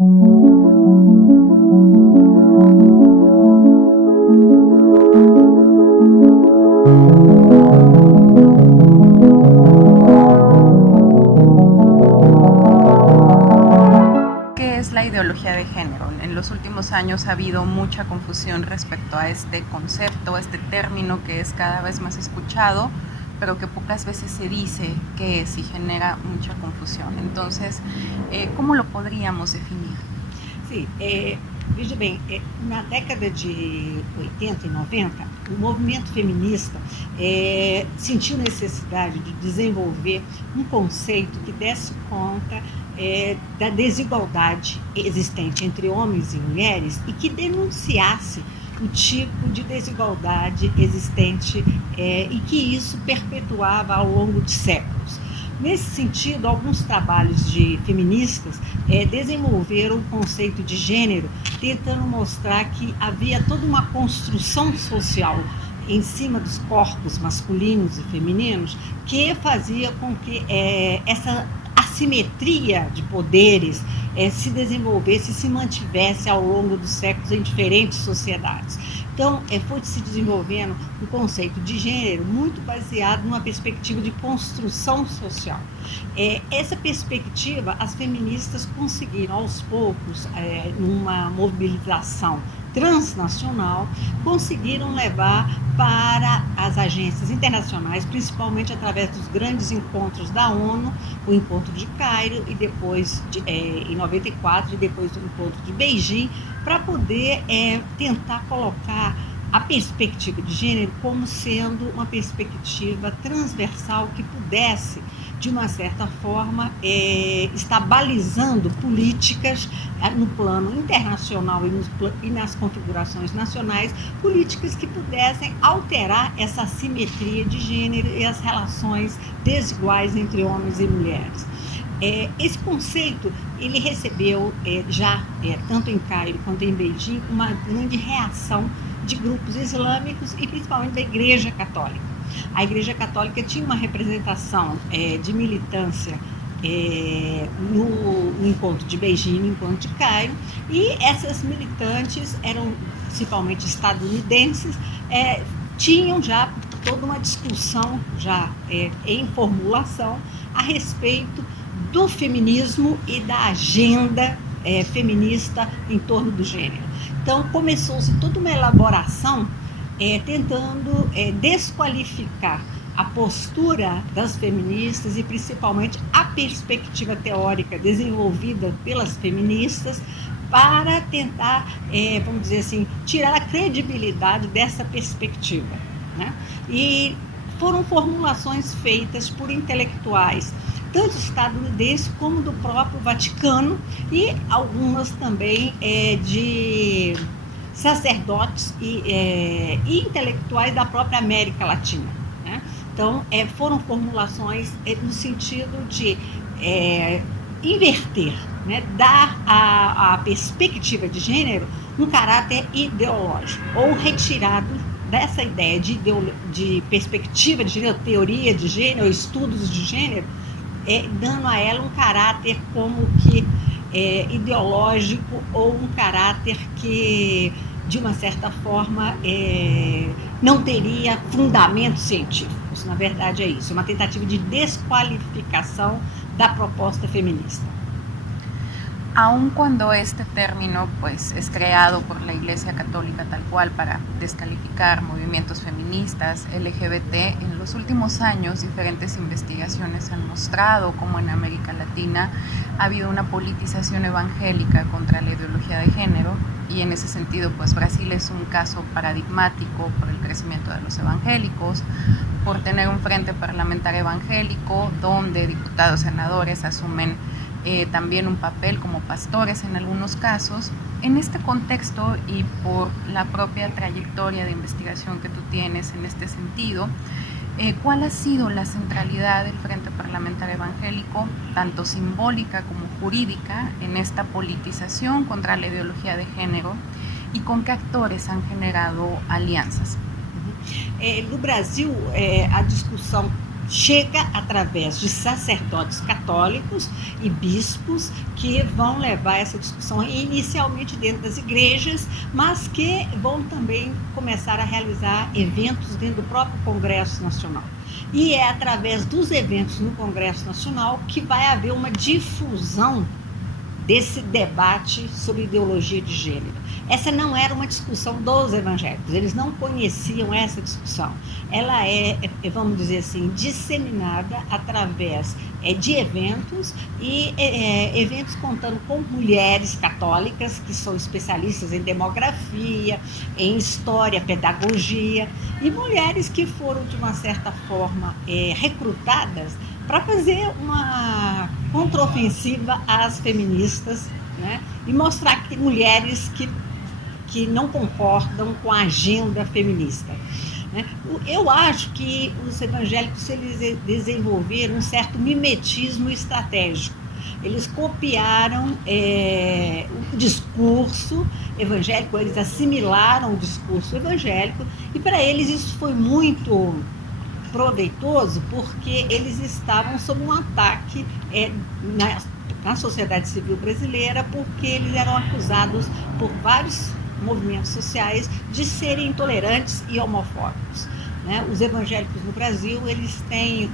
¿Qué es la ideología de género? En los últimos años ha habido mucha confusión respecto a este concepto, a este término que es cada vez más escuchado, pero que pocas veces se dice qué es y genera mucha confusión. Entonces, ¿cómo lo podríamos definir? Sim, veja bem, na década de 80 e 90, o movimento feminista sentiu necessidade de desenvolver um conceito que desse conta da desigualdade existente entre homens e mulheres e que denunciasse o tipo de desigualdade existente e que isso perpetuava ao longo de séculos. Nesse sentido, alguns trabalhos de feministas desenvolveram o conceito de gênero, tentando mostrar que havia toda uma construção social em cima dos corpos masculinos e femininos que fazia com que essa assimetria de poderes se desenvolvesse e se mantivesse ao longo dos séculos em diferentes sociedades. Então, foi se desenvolvendo um conceito de gênero muito baseado numa perspectiva de construção social. Essa perspectiva, as feministas conseguiram, aos poucos, numa mobilização transnacional, conseguiram levar para as agências internacionais, principalmente através dos grandes encontros da ONU, o encontro de Cairo e depois, em 94, e depois do encontro de Beijing, para poder tentar colocar a perspectiva de gênero como sendo uma perspectiva transversal que pudesse, de uma certa forma, estar balizando políticas no plano internacional e nas configurações nacionais, políticas que pudessem alterar essa assimetria de gênero e as relações desiguais entre homens e mulheres. Esse conceito ele recebeu tanto em Cairo quanto em Beijing uma grande reação de grupos islâmicos e principalmente da Igreja Católica. A Igreja Católica tinha uma representação de militância no encontro de Beijing, no encontro de Cairo, e essas militantes eram principalmente estadunidenses, tinham já toda uma discussão já em formulação a respeito do feminismo e da agenda feminista em torno do gênero. Então, começou-se toda uma elaboração tentando desqualificar a postura das feministas e principalmente a perspectiva teórica desenvolvida pelas feministas para tentar, vamos dizer assim, tirar a credibilidade dessa perspectiva, né? E foram formulações feitas por intelectuais, tanto estadunidenses como do próprio Vaticano, e algumas também de sacerdotes e intelectuais da própria América Latina, né? Então, foram formulações no sentido de inverter, né? Dar à perspectiva de gênero um caráter ideológico, ou retirado dessa ideia de perspectiva de gênero, teoria de gênero, estudos de gênero, dando a ela um caráter como que ideológico, ou um caráter que, de uma certa forma, não teria fundamentos científicos. Na verdade é isso, é uma tentativa de desqualificação da proposta feminista. Aun cuando este término pues, es creado por la Iglesia Católica tal cual para descalificar movimientos feministas, LGBT, en los últimos años diferentes investigaciones han mostrado cómo en América Latina ha habido una politización evangélica contra la ideología de género, y en ese sentido pues Brasil es un caso paradigmático por el crecimiento de los evangélicos, por tener un frente parlamentario evangélico donde diputados, senadores asumen también un papel como pastores en algunos casos. En este contexto y por la propia trayectoria de investigación que tú tienes en este sentido, ¿cuál ha sido la centralidad del Frente Parlamentario Evangélico, tanto simbólica como jurídica, en esta politización contra la ideología de género, y con qué actores han generado alianças? No Brasil, a discussão chega através de sacerdotes católicos e bispos que vão levar essa discussão inicialmente dentro das igrejas, mas que vão também começar a realizar eventos dentro do próprio Congresso Nacional. E é através dos eventos no Congresso Nacional que vai haver uma difusão desse debate sobre ideologia de gênero. Essa não era uma discussão dos evangélicos, eles não conheciam essa discussão. Ela vamos dizer assim, disseminada através de eventos e eventos contando com mulheres católicas que são especialistas em demografia, em história, pedagogia, e mulheres que foram, de uma certa forma, recrutadas para fazer uma contraofensiva às feministas, né? E mostrar que mulheres que não concordam com a agenda feminista. Eu acho que os evangélicos eles desenvolveram um certo mimetismo estratégico. Eles copiaram o discurso evangélico, eles assimilaram o discurso evangélico, e para eles isso foi muito proveitoso, porque eles estavam sob um ataque na sociedade civil brasileira, porque eles eram acusados por vários movimentos sociais de serem intolerantes e homofóbicos, né? Os evangélicos no Brasil eles têm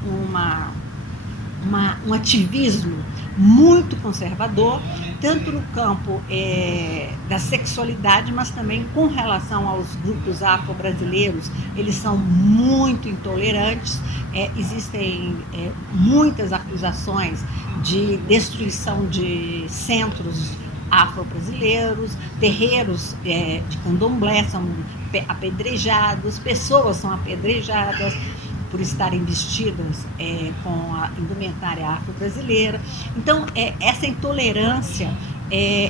um ativismo muito conservador, tanto no campo da sexualidade, mas também com relação aos grupos afro-brasileiros. Eles são muito intolerantes, existem muitas acusações de destruição de centros afro-brasileiros, terreiros de candomblé são apedrejados, pessoas são apedrejadas por estarem vestidas com a indumentária afro-brasileira. Então, essa intolerância,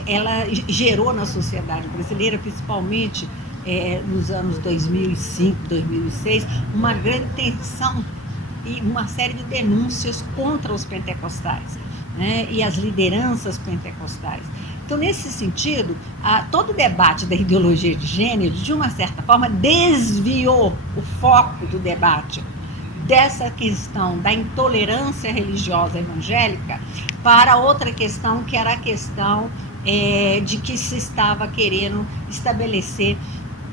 ela gerou na sociedade brasileira, principalmente nos anos 2005, 2006, uma grande tensão e uma série de denúncias contra os pentecostais, né, e as lideranças pentecostais. Então, nesse sentido, todo o debate da ideologia de gênero, de uma certa forma, desviou o foco do debate dessa questão da intolerância religiosa evangélica para outra questão, que era a questão de que se estava querendo estabelecer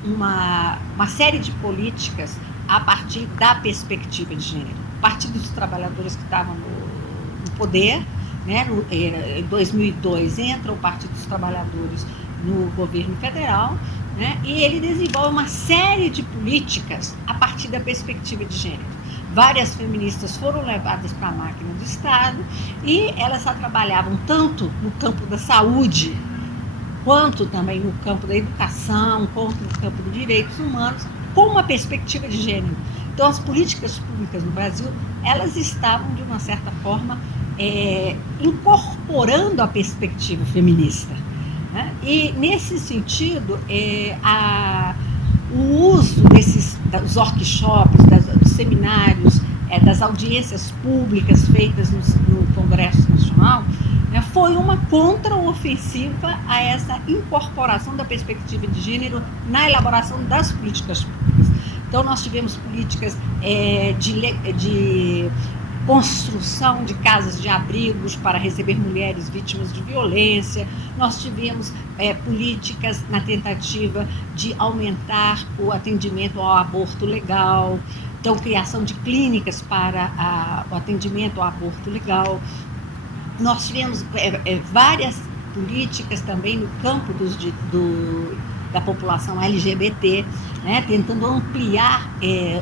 uma série de políticas a partir da perspectiva de gênero. O Partido dos Trabalhadores, que estava no poder, né, em 2002 entra o Partido dos Trabalhadores no governo federal, né, e ele desenvolve uma série de políticas a partir da perspectiva de gênero. Várias feministas foram levadas para a máquina do Estado e elas só trabalhavam tanto no campo da saúde, quanto também no campo da educação, quanto no campo dos direitos humanos, com uma perspectiva de gênero. Então, as políticas públicas no Brasil, elas estavam, de uma certa forma, incorporando a perspectiva feminista, né? E, nesse sentido, o uso dos workshops, dos seminários, das audiências públicas feitas no Congresso Nacional, né, foi uma contraofensiva a essa incorporação da perspectiva de gênero na elaboração das políticas públicas. Então, nós tivemos políticas de construção de casas de abrigos para receber mulheres vítimas de violência. Nós tivemos políticas na tentativa de aumentar o atendimento ao aborto legal, então criação de clínicas para o atendimento ao aborto legal. Nós tivemos várias políticas também no campo da população LGBT, né, tentando ampliar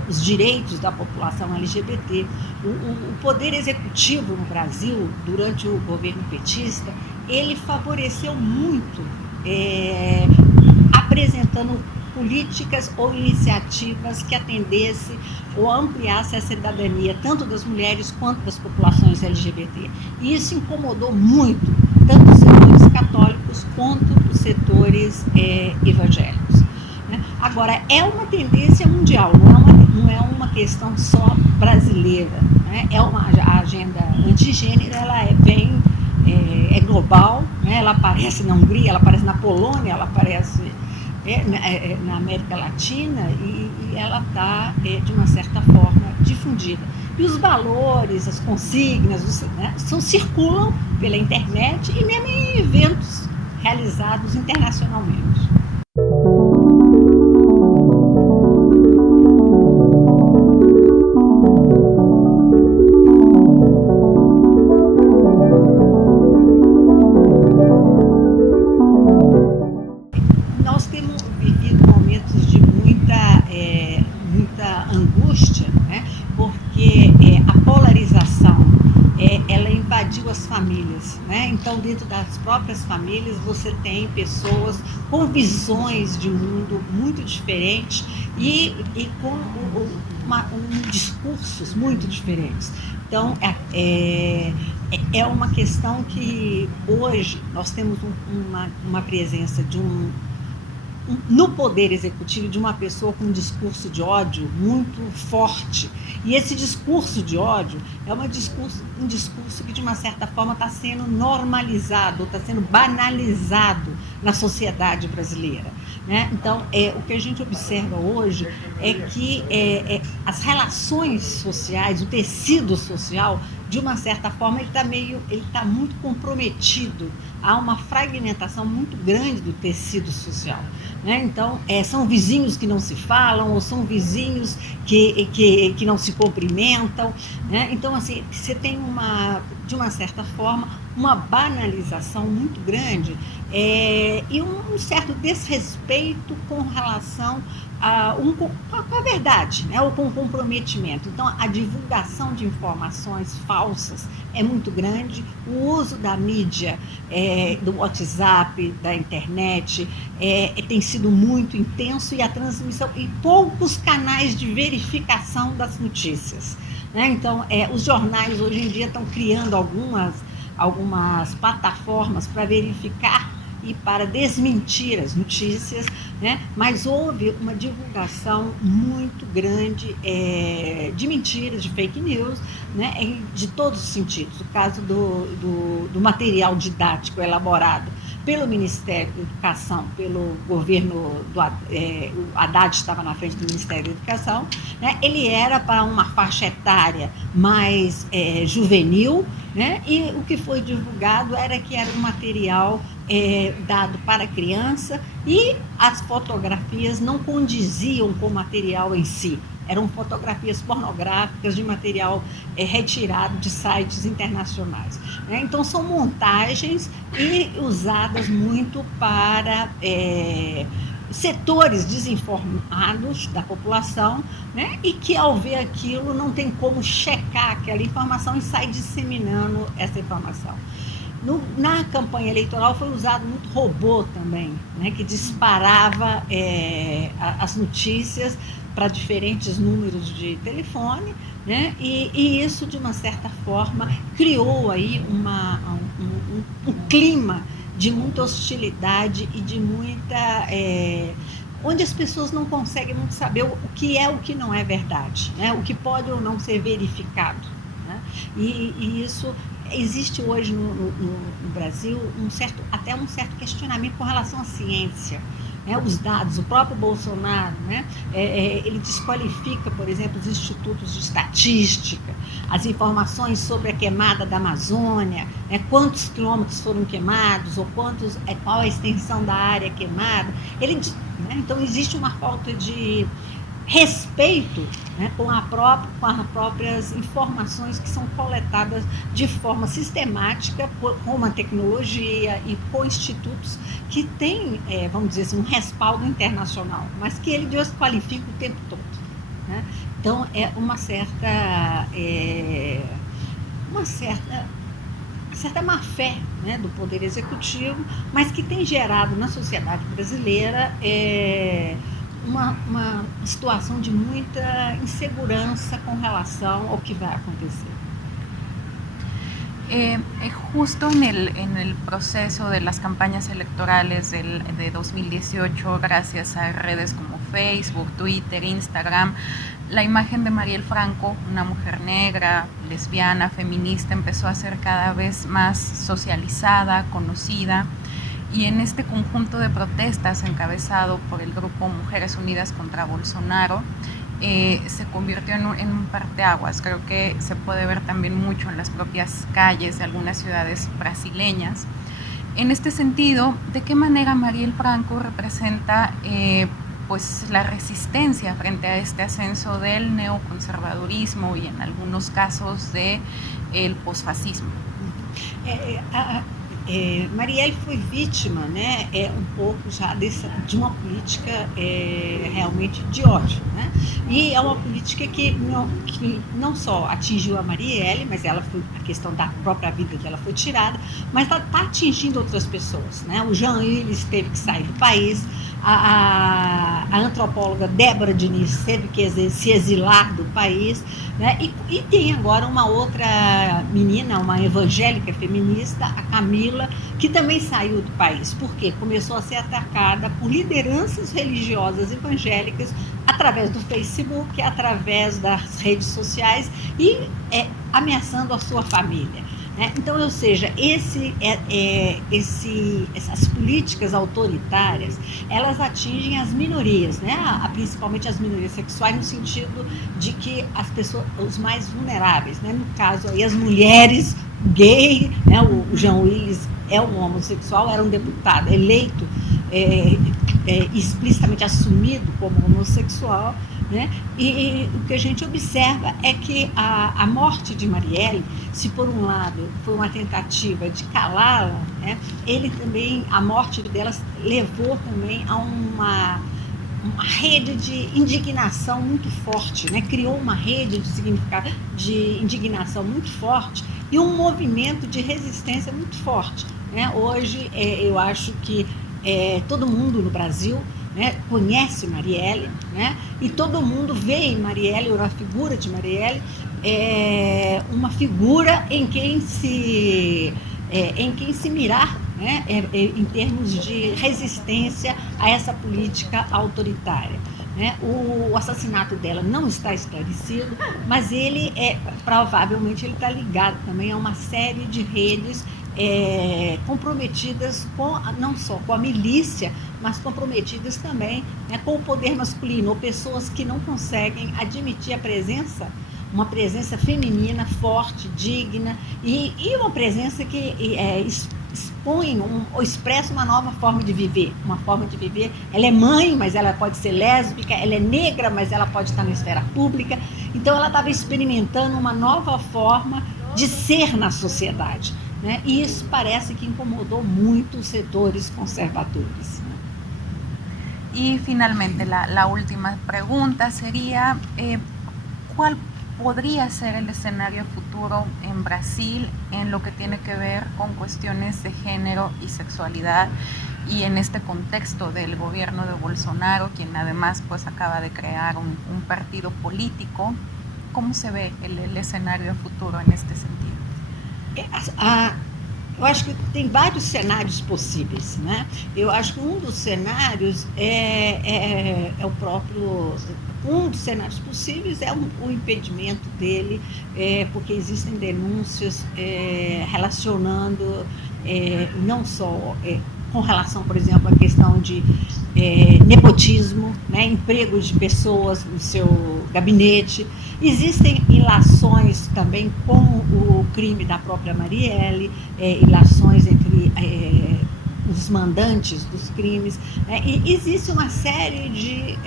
os direitos da população LGBT. O poder executivo no Brasil, durante o governo petista, ele favoreceu muito, apresentando políticas ou iniciativas que atendessem ou ampliassem a cidadania tanto das mulheres quanto das populações LGBT. E isso incomodou muito tanto os setores católicos quanto os setores evangélicos, né? Agora, é uma tendência mundial, não é uma questão só brasileira, né? A agenda antigênero, ela é global, né? Ela aparece na Hungria, ela aparece na Polônia, ela aparece na América Latina, e ela está, de uma certa forma, difundida. E os valores, as consignas, né, circulam pela internet e mesmo em eventos realizados internacionalmente. Nós temos vivido momentos de muita angústia, né? Porque a polarização ela invadiu as famílias, né? Então, dentro das próprias famílias, você tem pessoas com visões de mundo muito diferentes e com discursos muito diferentes. Então, é uma questão que hoje nós temos uma presença no poder executivo de uma pessoa com um discurso de ódio muito forte. E esse discurso de ódio é um discurso que, de uma certa forma, está sendo normalizado, está sendo banalizado na sociedade brasileira, né? Então, o que a gente observa hoje é que as relações sociais, o tecido social, de uma certa forma, ele está muito comprometido. Há uma fragmentação muito grande do tecido social, né? Então, são vizinhos que não se falam, ou são vizinhos que não se cumprimentam, né? Então, assim, você tem de uma certa forma, uma banalização muito grande e um certo desrespeito com relação com a verdade, né? Ou com o comprometimento. Então, a divulgação de informações falsas é muito grande, o uso da mídia, do WhatsApp, da internet, tem sido muito intenso, e a transmissão, e poucos canais de verificação das notícias, né? Então, os jornais hoje em dia estão criando algumas plataformas para verificar e para desmentir as notícias, né? Mas houve uma divulgação muito grande de mentiras, de fake news, né? De todos os sentidos. O caso do material didático elaborado pelo Ministério da Educação, pelo governo o Haddad estava na frente do Ministério da Educação, né? Ele era para uma faixa etária mais juvenil, né? E o que foi divulgado era que era um material dado para criança, e as fotografias não condiziam com o material em si. Eram fotografias pornográficas de material retirado de sites internacionais, né? Então, são montagens e usadas muito para setores desinformados da população, né? E que, ao ver aquilo, não tem como checar aquela informação e sai disseminando essa informação. Na campanha eleitoral foi usado muito robô também, né, que disparava as notícias para diferentes números de telefone, né, e isso, de uma certa forma, criou aí um clima de muita hostilidade e de muita... onde as pessoas não conseguem muito saber o que é, o que não é verdade, né, o que pode ou não ser verificado, né, e isso... Existe hoje no Brasil até um certo questionamento com relação à ciência, né? Os dados, o próprio Bolsonaro, né? Ele desqualifica, por exemplo, os institutos de estatística, as informações sobre a queimada da Amazônia, né? Quantos quilômetros foram queimados, ou qual a extensão da área queimada. Né? Então, existe uma falta de respeito, né, com as próprias informações que são coletadas de forma sistemática com uma tecnologia e com institutos que têm, vamos dizer assim, um respaldo internacional, mas que ele desqualifica o tempo todo, né? Então, é uma certa má-fé, né, do Poder Executivo, mas que tem gerado na sociedade brasileira uma situação de muita insegurança com relação ao que vai acontecer. Justo en el proceso de las campañas electorales de 2018, gracias a redes como Facebook, Twitter, Instagram, la imagen de Mariel Franco, una mujer negra, lesbiana, feminista, empezó a ser cada vez más socializada, conocida. Y en este conjunto de protestas encabezado por el grupo Mujeres Unidas contra Bolsonaro, se convirtió en un parteaguas. Creo que se puede ver también mucho en las propias calles de algunas ciudades brasileñas. En este sentido, ¿de qué manera Marielle Franco representa pues la resistencia frente a este ascenso del neoconservadurismo y en algunos casos de el posfascismo? Marielle foi vítima, né, um pouco já de uma política realmente de ódio, né? E é uma política que não só atingiu a Marielle, mas ela foi, a questão da própria vida dela foi tirada, mas está atingindo outras pessoas, né? O Jean Willis teve que sair do país, a antropóloga Débora Diniz teve que se exilar do país, né? E tem agora uma outra menina, uma evangélica feminista, a Camila, que também saiu do país, porque começou a ser atacada por lideranças religiosas evangélicas através do Facebook, através das redes sociais e ameaçando a sua família. Então, ou seja, essas políticas autoritárias, elas atingem as minorias, né? Principalmente as minorias sexuais, no sentido de que as pessoas, os mais vulneráveis, né? No caso aí, as mulheres gay, né? O Jean Willis é um homossexual, era um deputado eleito, explicitamente assumido como homossexual, né? E o que a gente observa é que a morte de Marielle, se por um lado foi uma tentativa de calá-la, né, a morte dela levou também a uma rede de indignação muito forte, né? Criou uma rede de indignação muito forte e um movimento de resistência muito forte, né? Hoje, eu acho que todo mundo no Brasil, né, conhece Marielle, né, e todo mundo vê em Marielle, ou na figura de Marielle, uma figura em quem se mirar, né, em termos de resistência a essa política autoritária, né? O assassinato dela não está esclarecido, mas provavelmente ele está ligado também a uma série de redes comprometidas não só com a milícia, mas comprometidas também, né, com o poder masculino, ou pessoas que não conseguem admitir uma presença feminina forte, digna, e uma presença que expõe ou expressa uma nova forma de viver. Uma forma de viver, ela é mãe, mas ela pode ser lésbica, ela é negra, mas ela pode estar na esfera pública. Então ela estava experimentando uma nova forma de ser na sociedade, né? E isso parece que incomodou muito os setores conservadores. Y finalmente, la última pregunta sería, ¿cuál podría ser el escenario futuro en Brasil en lo que tiene que ver con cuestiones de género y sexualidad, y en este contexto del gobierno de Bolsonaro, quien además pues acaba de crear un partido político? ¿Cómo se ve el escenario futuro en este sentido? Eu acho que tem vários cenários possíveis, né? Eu acho que um dos cenários é o próprio... Um dos cenários possíveis é o impedimento dele, porque existem denúncias relacionando não só com relação, por exemplo, à questão de nepotismo, né, emprego de pessoas no seu gabinete. Existem ilações também com o crime da própria Marielle, ilações entre os mandantes dos crimes, né? E existe uma série de,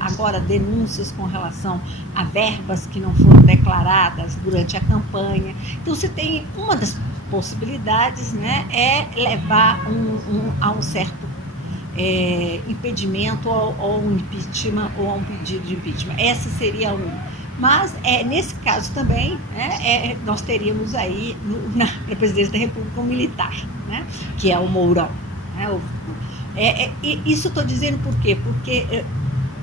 agora, denúncias com relação a verbas que não foram declaradas durante a campanha. Então, você tem uma das possibilidades, né, levar a um certo impedimento ou um impeachment ou a um pedido de impeachment. Essa seria uma. Mas, nesse caso também, né, nós teríamos aí na presidência da República um militar, né, que é o Mourão. Né, isso eu estou dizendo por quê? Porque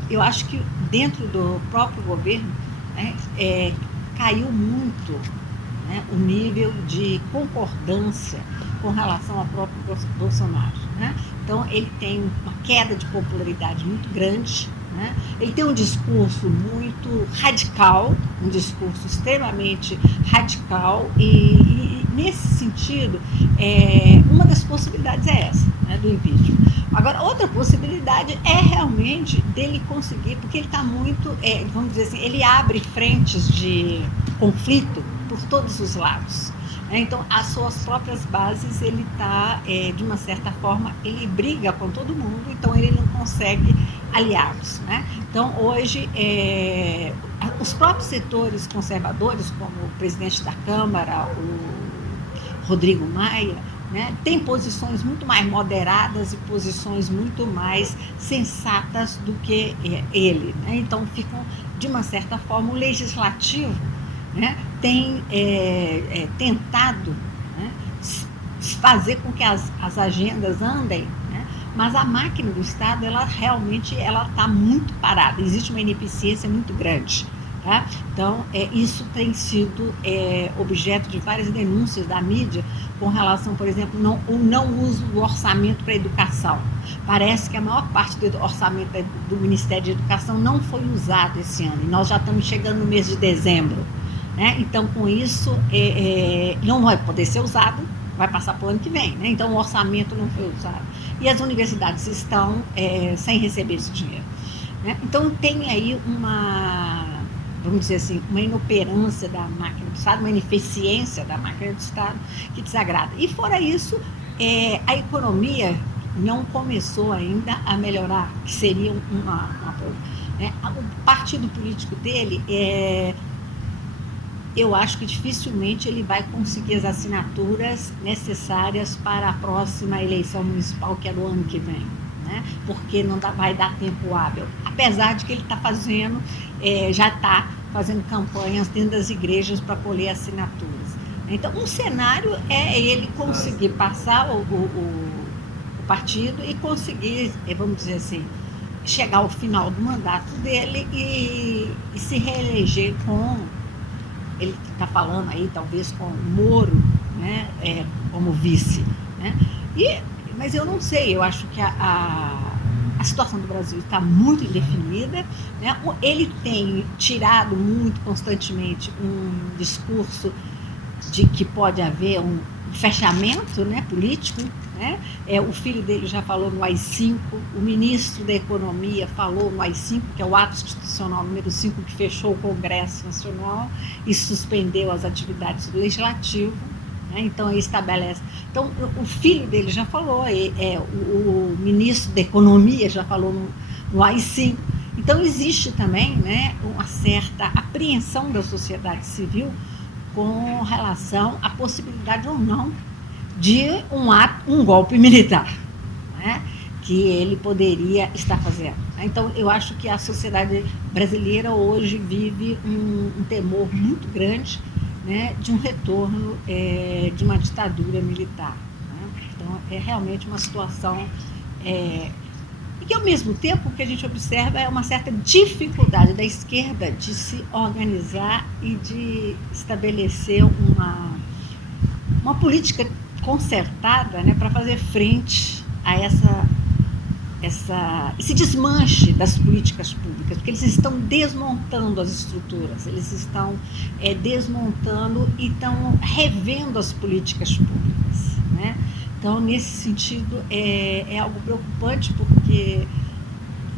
eu acho que dentro do próprio governo, né, caiu muito, né, o nível de concordância com relação ao próprio Bolsonaro. Né? Então, ele tem uma queda de popularidade muito grande, né? Ele tem um discurso muito radical, um discurso extremamente radical, e nesse sentido, uma das possibilidades é essa, né, do impeachment. Agora, outra possibilidade é realmente dele conseguir, porque ele está muito, vamos dizer assim, ele abre frentes de conflito por todos os lados. Então, as suas próprias bases, ele está, de uma certa forma, ele briga com todo mundo, então ele não consegue aliados. Né? Então, hoje, os próprios setores conservadores, como o presidente da Câmara, o Rodrigo Maia, né, tem posições muito mais moderadas e posições muito mais sensatas do que ele. Né? Então, ficam, de uma certa forma, o legislativo, né, tem tentado, né, fazer com que as agendas andem, né, mas a máquina do Estado, ela realmente está muito parada, existe uma ineficiência muito grande. Tá? Então, isso tem sido objeto de várias denúncias da mídia com relação, por exemplo, o não uso do orçamento para a educação. Parece que a maior parte do orçamento do Ministério de Educação não foi usado esse ano, e nós já estamos chegando no mês de dezembro. Né? Então, com isso, não vai poder ser usado, vai passar para o ano que vem. Né? Então, o orçamento não foi usado. E as universidades estão sem receber esse dinheiro. Né? Então, tem aí vamos dizer assim, uma inoperância da máquina do Estado, uma ineficiência da máquina do Estado que desagrada. E fora isso, a economia não começou ainda a melhorar, que seria né? O partido político dele, eu acho que dificilmente ele vai conseguir as assinaturas necessárias para a próxima eleição municipal, que é no ano que vem. Né? Porque não vai dar tempo hábil, apesar de que ele está fazendo, já está fazendo campanhas dentro das igrejas para colher assinaturas. Então, um cenário é ele conseguir passar o partido e conseguir, vamos dizer assim, chegar ao final do mandato dele e se reeleger ele está falando aí, talvez com o Moro, né, como vice. Né? Mas eu não sei, eu acho que a situação do Brasil está muito indefinida. Né? Ele tem tirado muito constantemente um discurso de que pode haver um fechamento, né, político. Né? O filho dele já falou no AI-5, o ministro da Economia falou no AI-5, que é o ato institucional número 5, que fechou o Congresso Nacional e suspendeu as atividades do Legislativo. Né? Então, ele estabelece. Então, o filho dele já falou, o ministro da Economia já falou no AI-5. Então, existe também, né, uma certa apreensão da sociedade civil com relação à possibilidade ou não de um golpe militar, né, que ele poderia estar fazendo. Então, eu acho que a sociedade brasileira hoje vive um temor muito grande, né, de um retorno de uma ditadura militar. Né? Então, é realmente uma situação e que, ao mesmo tempo, o que a gente observa é uma certa dificuldade da esquerda de se organizar e de estabelecer uma política concertada, né, para fazer frente a esse desmanche das políticas públicas, porque eles estão desmontando as estruturas, eles estão desmontando e estão revendo as políticas públicas. Né? Então, nesse sentido, é algo preocupante, porque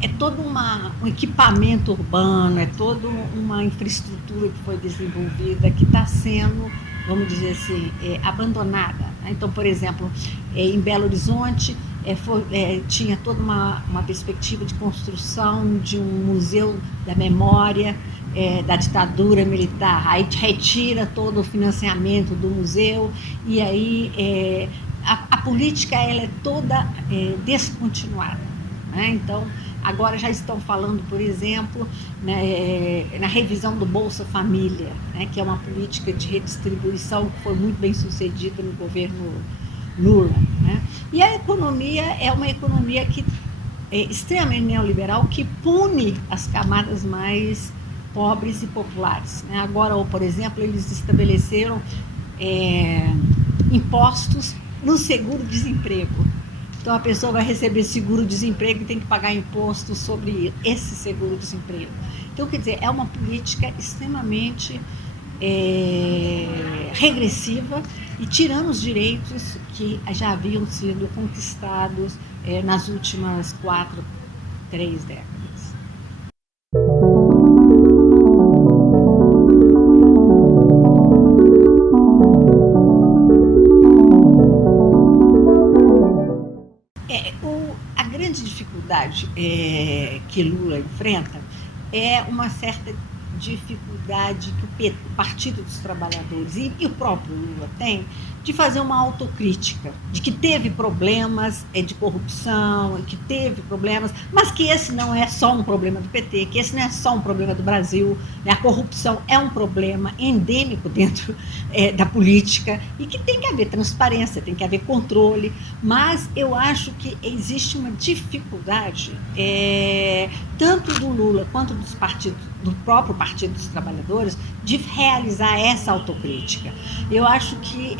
é todo um equipamento urbano, é toda uma infraestrutura que foi desenvolvida, que está sendo, vamos dizer assim, abandonada. Né? Então, por exemplo, em Belo Horizonte, tinha toda uma perspectiva de construção de um museu da memória da ditadura militar. Aí retira todo o financiamento do museu e aí a política ela é toda descontinuada. Né? Então, agora já estão falando, por exemplo, né, na revisão do Bolsa Família, né, que é uma política de redistribuição que foi muito bem sucedida no governo Lula. Né? E a economia é uma economia que é extremamente neoliberal, que pune as camadas mais pobres e populares. Né? Agora, por exemplo, eles estabeleceram impostos no seguro-desemprego. Então, a pessoa vai receber seguro-desemprego e tem que pagar imposto sobre esse seguro-desemprego. Então, quer dizer, é uma política extremamente regressiva e tirando os direitos que já haviam sido conquistados nas últimas 3 décadas. A grande dificuldade que Lula enfrenta é uma certa dificuldade que o Partido dos Trabalhadores e o próprio Lula tem de fazer uma autocrítica, de que teve problemas de corrupção, que teve problemas, mas que esse não é só um problema do PT, que esse não é só um problema do Brasil, né? A corrupção é um problema endêmico dentro da política e que tem que haver transparência, tem que haver controle, mas eu acho que existe uma dificuldade tanto do Lula quanto do próprio Partido dos Trabalhadores de realizar essa autocrítica. Eu acho que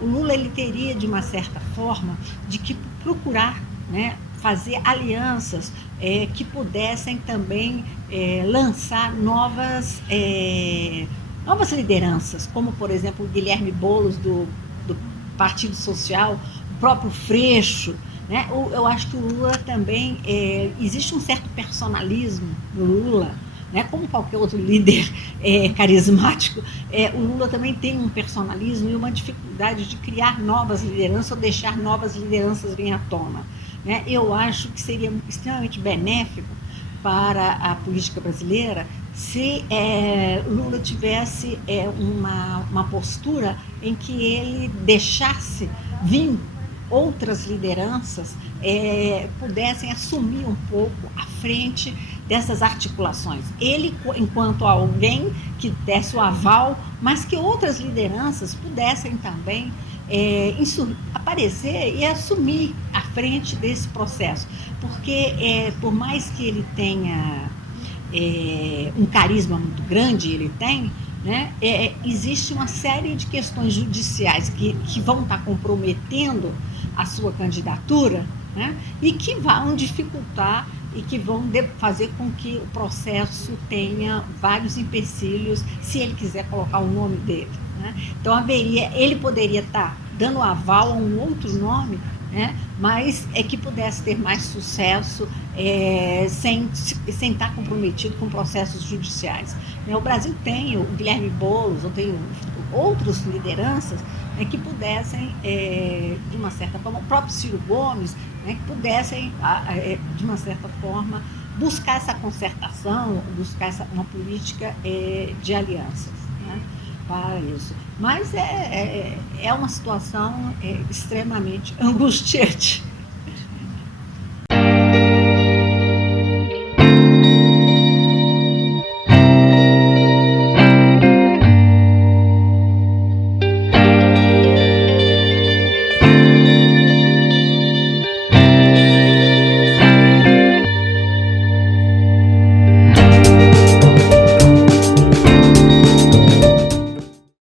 o Lula ele teria, de uma certa forma, de que procurar, né, fazer alianças que pudessem também lançar novas lideranças, como, por exemplo, o Guilherme Boulos, do Partido Social, o próprio Freixo, né? Eu acho que o Lula também, existe um certo personalismo no Lula, né? Como qualquer outro líder carismático, o Lula também tem um personalismo e uma dificuldade de criar novas lideranças ou deixar novas lideranças vir à tona, né? Eu acho que seria extremamente benéfico para a política brasileira se Lula tivesse uma postura em que ele deixasse vir outras lideranças pudessem assumir um pouco a frente dessas articulações. Ele, enquanto alguém que desse o aval, mas que outras lideranças pudessem também aparecer e assumir a frente desse processo. Porque, por mais que ele tenha um carisma muito grande, ele tem, né, existe uma série de questões judiciais que vão estar comprometendo a sua candidatura, né, e que vão dificultar e que vão fazer com que o processo tenha vários empecilhos se ele quiser colocar o nome dele, né? Então ele poderia estar dando aval a um outro nome, né, mas que pudesse ter mais sucesso sem estar comprometido com processos judiciais. O Brasil tem o Guilherme Boulos, ou tem outras lideranças que pudessem, de uma certa forma, o próprio Ciro Gomes, né, que pudessem, de uma certa forma, buscar essa concertação, buscar uma política de alianças, né, para isso. Mas é uma situação extremamente angustiante.